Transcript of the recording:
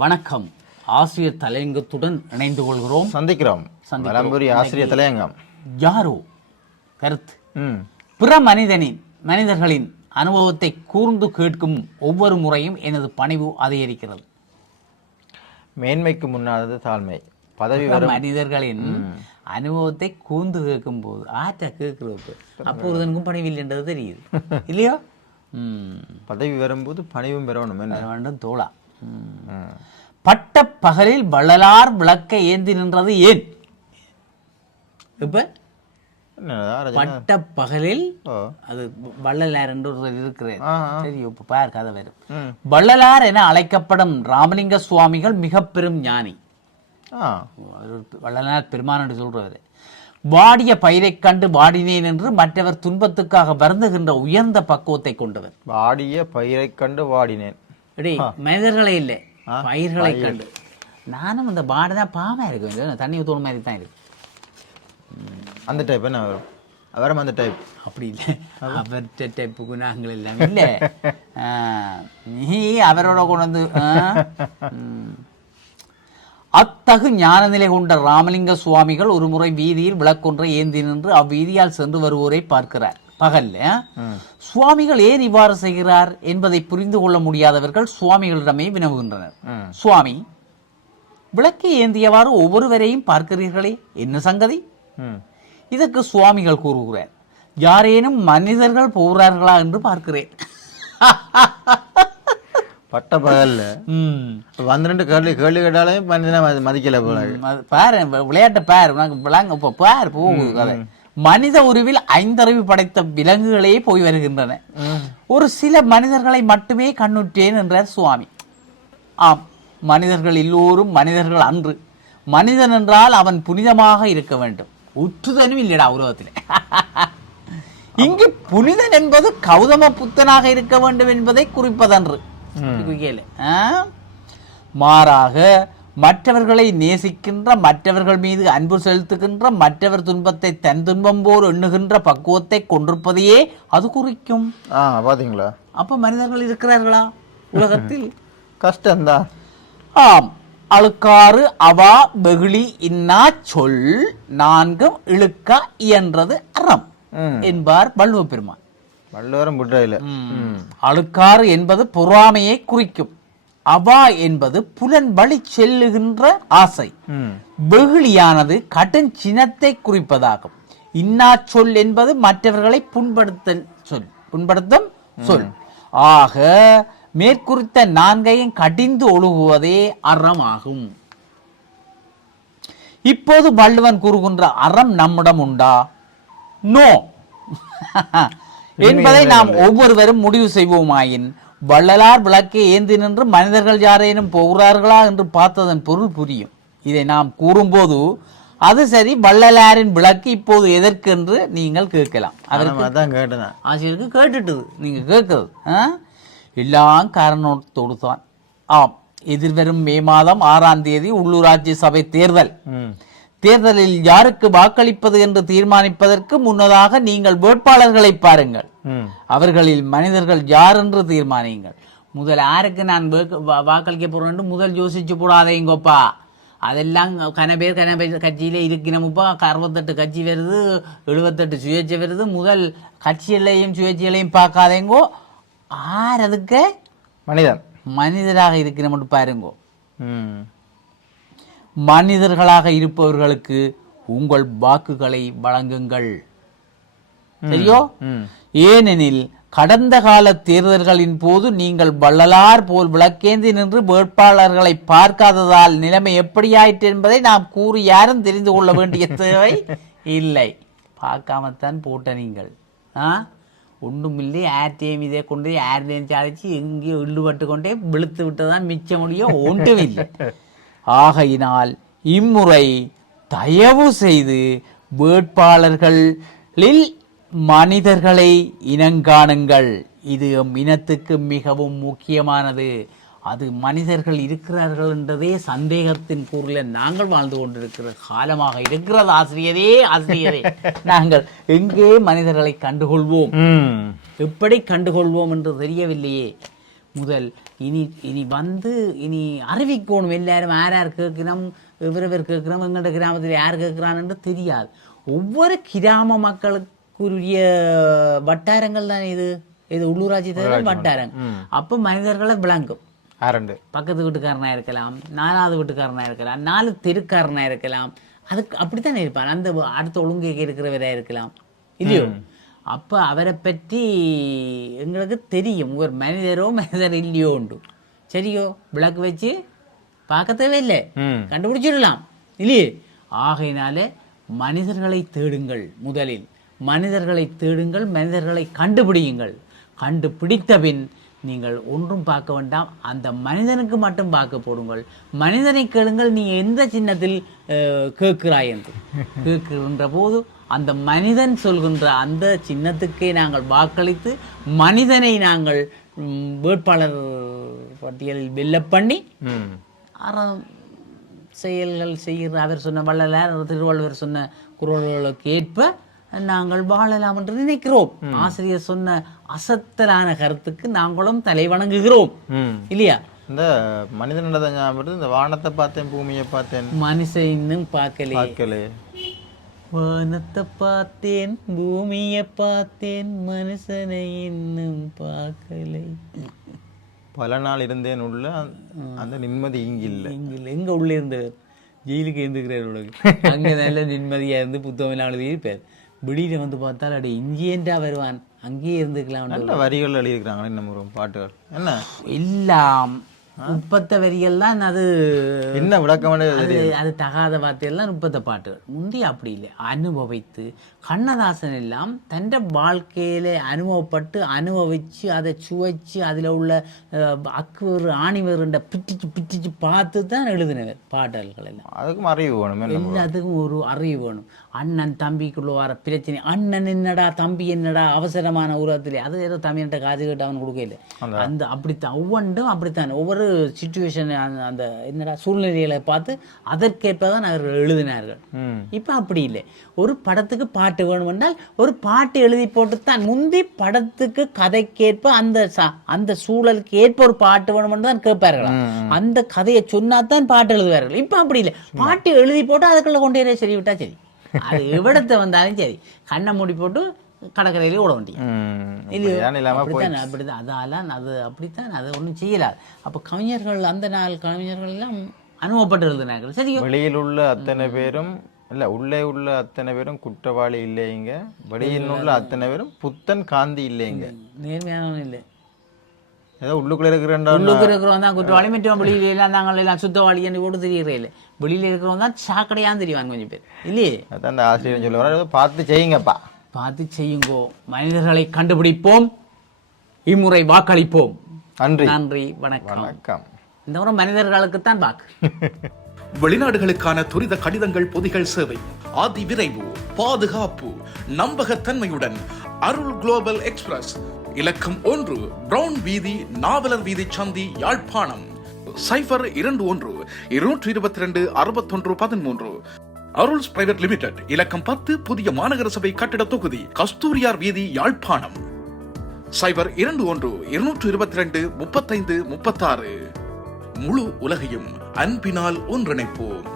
வணக்கம். ஆசிரியர் தலையங்கத்துடன் இணைந்து கொள்கிறோம், சந்திக்கிறோம். ஆசிரியர் தலையங்கம் யாரோ கருத்து பிற மனிதர்களின் அனுபவத்தை கூர்ந்து கேட்கும் ஒவ்வொரு முறையும் எனது பணிவு அதிகரிக்கிறது. மேன்மைக்கு முன்னானது தாழ்மை. பதவி வரும் மனிதர்களின் அனுபவத்தை கூர்ந்து கேட்கும் போது ஆற்ற கேட்கிறது அப்பொழுதுக்கும் பணிவு இல்லைன்றது தெரியுது இல்லையோ. பதவி வரும்போது பணிவும் பெறணும் வேண்டும் தோழா. பட்ட பகலில் வள்ளலார் விளக்க ஏந்தி நின்றது ஏன்? இப்ப பட்ட பகலில் அது வள்ளலார் என்று இருக்கிறேன். சரி, இப்ப பார் கதை வரும். வள்ளலார் என அழைக்கப்படும் ராமலிங்க சுவாமிகள் மிக பெரும் ஞானி. வள்ளலார் பெருமான் என்று சொல்றவர். வாடிய பயிரை கண்டு வாடினேன் என்று மற்றவர் துன்பத்துக்காக வருந்துகின்ற உயர்ந்த பக்குவத்தை கொண்டவர். வாடிய பயிரை கண்டு வாடினேன். மனிதர்களே இல்லை, பயிர்களை கண்டு. நானும் அந்த பாடு தான் பாவம் இருக்கு, தண்ணி ஊற்றணும் மாதிரி தான் இருக்கு. அந்த டைப் என்ன அவரும் அந்த டைப் அப்படி இல்லை, அவர்கிட்ட டைப்புக்கு நாங்கள் எல்லாம் இல்லை. நீ அவரோட கொண்டு வந்து அத்தகு ஞான நிலை கொண்ட ராமலிங்க சுவாமிகள் ஒரு முறை வீதியில் விளக்கொன்றை ஏந்தி நின்று அவ்வீதியால் சென்று வருவோரை பார்க்கிறார். பகல்ல சுவாமிகள் ஏன் இவ்வாறு செய்கிறார் என்பதை புரிந்து கொள்ள முடியாதவர்கள் சுவாமிகளிடமே வினவுகின்றனர். சுவாமி, விளக்கை ஏந்தியவாறு ஒவ்வொருவரையும் பார்க்கிறீர்களே, என்ன சங்கதி? இதற்கு சுவாமிகள் கூறுகிறார், யாரேனும் மனிதர்கள் போகிறார்களா என்று பார்க்கிறேன். பட்ட பகல்ல 12 கேள்வி கேட்டாலே மனிதனை மதிக்கல போல. பாரு விளையாட்ட பாரு, விளங்க பாரு போகுது கதை. மனித உருவில் 5 அறிவு படைத்த விலங்குகளே போய் வருகின்றன. ஒரு சில மனிதர்களை மட்டுமே கண்ணுற்றேன் என்றார் சுவாமி. ஆம், மனிதர்கள் எல்லோரும் மனிதர்கள் அன்று. மனிதன் என்றால் அவன் புனிதமாக இருக்க வேண்டும். உற்றுதனும் இல்லடா உலகத்தில். இங்கு புனிதன் என்பது கௌதம புத்தனாக இருக்க வேண்டும் என்பதை குறிப்பதன்று. மாறாக மற்றவர்களை நேசிக்கின்ற, மற்றவர்கள் மீது அன்பு செலுத்துகின்ற, மற்றவர் துன்பத்தை தன் துன்பம் போல் எண்ணுகின்ற பக்குவத்தை கொண்டிருப்பதையே அது குறிக்கும். பாத்தீங்களா? அப்ப மனிதர்கள் இருக்கிறார்களா உலகத்தில்? கஷ்டம்தான். ஆம், அழுக்காறு அவா வெகுளி இன்னா சொல் 4 இழுக்கா இயன்றது அறம் என்பார் வள்ளுவ பெருமான். வள்ளுவரும் புற்றையில. அழுக்காறு என்பது பொறாமையை குறிக்கும். அவா என்பது புலன் வழி செல்லுகின்ற ஆசை. வெகுளியானது கடும் சினத்தை குறிப்பதாகும். இன்னா சொல் என்பது மற்றவர்களை புண்படுத்தும் சொல். ஆக மேற்குறித்த 4ஐயும் கடிந்து ஒழுகுவதே அறமாகும். இப்போது வள்ளுவன் கூறுகின்ற அறம் நம்மிடம் உண்டா? நோ என்பதை நாம் ஒவ்வொருவரும் முடிவு செய்வோமாயின், வள்ளலார் விளக்கை ஏந்தி நின்று மனிதர்கள் யாரேனும் போகிறார்களா என்று பார்த்ததன் பொருள் புரியும். இதை நாம் கூறும்போது அது சரி, வள்ளலாரின் விளக்கு இப்போது எதற்கு என்று நீங்கள் கேட்கலாம். ஆசிரியருக்கு கேட்டுட்டு நீங்க கேட்கிறது எல்லாம் காரணத்தோடு தான். ஆம், எதிர்வரும் மே மாதம் 6ஆம் தேதி உள்ளூராட்சி சபை தேர்தல். தேர்தலில் யாருக்கு வாக்களிப்பது என்று தீர்மானிப்பதற்கு முன்னதாக நீங்கள் வேட்பாளர்களை பாருங்கள். அவர்களில் மனிதர்கள் யார் என்று தீர்மானியுங்கள். முதல் யாருக்கு நான் வாக்களிக்க போறேன் முதல் யோசிச்சு போடாதேங்கப்பா. அதெல்லாம் கனபேர் கட்சியில இருக்கணும்ப்பா. 68 கட்சி வருது, 78 சுயேட்சை வருது. முதல் கட்சிகளையும் சுயேட்சைகளையும் பார்க்காதேங்கோ. யார் அதுக்கு மனிதராக இருக்கணும் பாருங்கோ. மனிதர்களாக இருப்பவர்களுக்கு உங்கள் வாக்குகளை வழங்குங்கள். சரியோ? ஏனெனில் கடந்த கால தேர்தல்களின் போது நீங்கள் வள்ளலார் போல் விளக்கேந்தி நின்று வேட்பாளர்களை பார்க்காததால் நிலைமை எப்படியாயிற்று என்பதை நாம் கூறி யாரும் தெரிந்து கொள்ள வேண்டிய தேவை இல்லை. பார்க்காமத்தான் போட்ட நீங்கள் ஒன்றுமில்லை. ஆர்டிஎம் இதே கொண்டு ஆர்டிஎம் சாதிச்சு எங்கேயோ இள்ளுபட்டு கொண்டே விழுத்து விட்டதான் மிச்ச முடியும், ஒன்றுமில்லை. ஆகையினால் இம்முறை தயவு செய்து வேட்பாளர்களில் மனிதர்களை இனங்காணுங்கள். இது இனத்துக்கு மிகவும் முக்கியமானது. அது மனிதர்கள் இருக்கிறார்கள் என்றதே சந்தேகத்தின் கூறில் நாங்கள் வாழ்ந்து கொண்டிருக்கிற காலமாக இருக்கிறது. ஆசிரியரே நாங்கள் எங்கே மனிதர்களை கண்டுகொள்வோம், எப்படி கண்டுகொள்வோம் என்று தெரியவில்லையே. முதல் இனி வந்து இனி அறிவிக்கணும் எல்லாரும் யார் கேட்கணும் இவர் கேட்கிறோம் எங்கள்ட கிராமத்தில் யார் கேட்கிறான்னு தெரியாது. ஒவ்வொரு கிராம மக்களுக்குரிய வட்டாரங்கள் தான் இது உள்ளூராட்சி தேர்தல் வட்டாரங்கள். அப்போ மனிதர்களை விளங்கும். பக்கத்து வீட்டுக்காரனா இருக்கலாம், 4வது வீட்டுக்காரனா இருக்கலாம், 4 தெருக்காரனா இருக்கலாம், அதுக்கு அப்படித்தானே இருப்பான். அந்த அடுத்த ஒழுங்கை இருக்கிறவரா இருக்கலாம் இல்லையோ. அப்போ அவரை பற்றி எங்களுக்கு தெரியும், ஒரு மனிதர் இல்லையோ உண்டு. சரியோ விளக்கு வச்சு பார்க்க தேவையில்லை, கண்டுபிடிச்சிடலாம் இல்லையே. ஆகையினாலே மனிதர்களை தேடுங்கள், முதலில் மனிதர்களை தேடுங்கள், மனிதர்களை கண்டுபிடியுங்கள். கண்டுபிடித்த பின் நீங்கள் ஒன்றும் பார்க்க வேண்டாம், அந்த மனிதனுக்கு மட்டும் பார்க்க போடுங்கள். மனிதனை கேளுங்கள், நீ எந்த சின்னத்தில் கேட்கிறாய் என்று கேட்கின்ற போது அந்த மனிதன் சொல்கின்ற அந்த சின்னத்துக்கே நாங்கள் வாக்களித்து மனிதனை நாங்கள் வேட்பாளர் பட்டியலில் வெல்ல பண்ணி செயல்கள் செய்கிற அவர் சொன்ன வள்ளலார் திருவள்ளுவர் சொன்ன குறள்களுக்கு ஏற்ப நாங்கள் வாழலாம் என்று நினைக்கிறோம். ஆசிரியர் சொன்ன அசத்தலான கருத்துக்கு நாங்களும் தலை வணங்குகிறோம் இல்லையா. இந்த மனிதனோட ஞாபகம் இந்த வானத்தை பார்த்தேன், பூமியை பார்த்தேன், மனுஷன் இன்னும் பார்க்கலே. வானத்தை பார்த்தேன், பூமியை பார்த்தேன், மனுஷனை இன்னும் பார்க்கலை. பல நாள் இருந்தேன் உள்ள அந்த நிம்மதி இங்கில்லை. எங்க உள்ள இருந்தவர் ஜெயிலுக்கு இருந்துக்கிறார். அங்க நல்ல நிம்மதியா இருந்து புத்தகம் எழுதியிருப்பார். வெளியில வந்து பார்த்தால் அடி இஞ்சியன்றா வருவான், அங்கேயே இருந்துக்கலாம். நல்ல வரிகள் எழுதியிருக்கிறாங்க நம்ம பாட்டுகள். என்ன எல்லாம் 30 வரிகள் தான். அது என்ன விளக்கம்? அது தகாத வார்த்தையெல்லாம் 30 பாட்டுகள். முந்தி அப்படி இல்லை, அனுபவித்து கண்ணதாசன் எல்லாம் தன் வாழ்க்கையில அனுபவிச்சு அதை சுவைச்சு அதில் உள்ள அக்குவர் ஆணிவருண்ட பிட்டிச்சு பார்த்து தான் எழுதினவர் பாடல்கள் எல்லாம். அதுக்கும் அறிவு வேணும், எல்லாத்துக்கும் ஒரு அறிவு வேணும். அண்ணன் தம்பிக்குள்ள வர பிரச்சனை, அண்ணன் என்னடா தம்பி என்னடா அவசரமான உலகத்திலே, அது ஏதோ தம்பியிட்ட காது கேட்டு அவன் கொடுக்கல. அந்த அப்படித்தான் ஒவ்வொன்றும் அப்படித்தான். ஒவ்வொரு சிச்சுவேஷன் அந்த என்னடா சூழ்நிலைகளை பார்த்து அதற்கேற்பதான் அவர்கள் எழுதினார்கள். இப்ப அப்படி இல்லை. ஒரு படத்துக்கு பாட்டு வேணும் என்றால் ஒரு பாட்டு எழுதி போட்டுத்தான். முந்தி படத்துக்கு கதைக்கேற்ப அந்த சூழலுக்கு ஏற்ப ஒரு பாட்டு வேணும் என்று தான் கேட்பார்கள். அந்த கதையை சொன்னாதான் பாட்டு எழுதுவார்கள். இப்ப அப்படி இல்லை, பாட்டு எழுதி போட்டு அதுக்குள்ள கொண்டே சரி விட்டா சரி, அது எவ்வளத்தை வந்தாலும் சரி, கண்ணை மூடி போட்டு கடற்கரையிலே ஓட வேண்டிய அப்படித்தான். அப்படித்தான் அதாலாம் அது அப்படித்தான், அதை ஒன்றும் செய்யலாது. அப்போ கவிஞர்கள் அந்த நாள் கவிஞர்கள் எல்லாம் அனுபவப்பட்டு எழுதினார்கள். சரி, வெளியில் உள்ள அத்தனை பேரும் இல்லை, உள்ளே உள்ள அத்தனை பேரும் குற்றவாளி இல்லைங்க, வெளியில் உள்ள அத்தனை பேரும் புத்தன் காந்தி இல்லைங்க. நேர்மையான இல்லை, ஏதோ உள்ளுக்குள்ள இருக்கிறோம் தான் குற்றவாளி. மற்றவன் வெளியில எல்லாம் நாங்கள் எல்லாம் சுத்தவாளி என்று கூட தெரியறே இல்லை. வெளியில இருக்கிறவங்க தான் சாக்கடையான்னு தெரிவாங்க கொஞ்சம் பேர் இல்லையே. அதான் அந்த ஆசிரியர் சொல்லுவாங்க, பார்த்து செய்யுங்கப்பா, பார்த்து செய்யுங்கோ. மனிதர்களை கண்டுபிடிப்போம், இம்முறை வாக்களிப்போம். நன்றி, வணக்கம். இந்த முறை மனிதர்களுக்குத்தான் வாக்கு. வெளிநாடுகளுக்கான துரித கடிதங்கள் பொதிகள் சேவை, அதி விரைவு, பாதுகாப்பு, நம்பகத்தன்மையுடன் அருள் குளோபல் எக்ஸ்பிரஸ், இலக்கம் 1, பிரவுன் வீதி, நாவலர் வீதி சந்தி, யாழ்ப்பாணம். 0121-222-6113. அருள்ஸ் பிரைவேட் லிமிடெட், இலக்கம் 10, புதிய மாநகர சபை கட்டிட தொகுதி, கஸ்தூரியார் வீதி, யாழ்ப்பாணம். 0121-222-3536. முழு உலகையும் அன்பினால் ஒன்றிணைப்போம்.